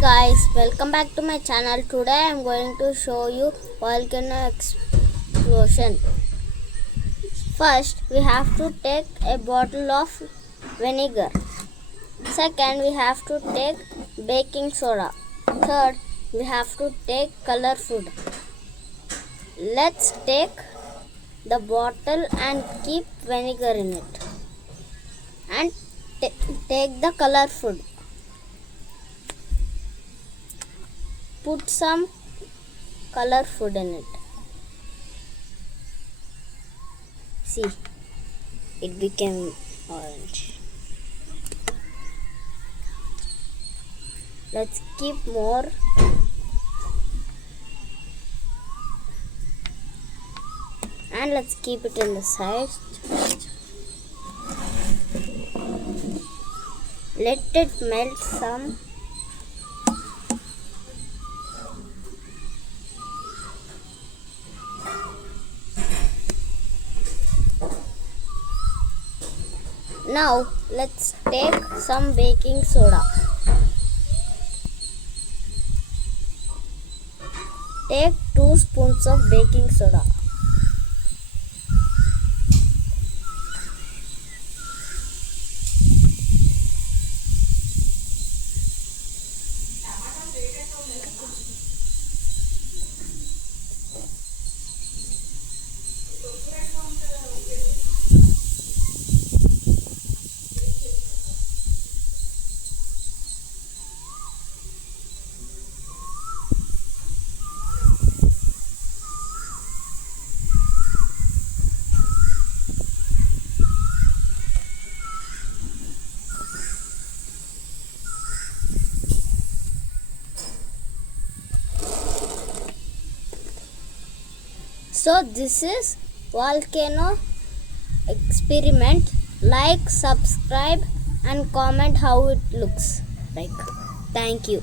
Guys, welcome back to my channel. Today I am going to show you volcano explosion. First, we have to take a bottle of vinegar. Second, we have to take baking soda. Third, we have to take color food. Let's take the bottle and keep vinegar in it. And take the color food. Put some color food in it. See, it became orange. Let's keep more. And let's keep it in the side. Let it melt some. Now let's take some baking soda. Take 2 spoons of baking soda. So this is volcano experiment. Like, subscribe and comment how it looks like. Thank you.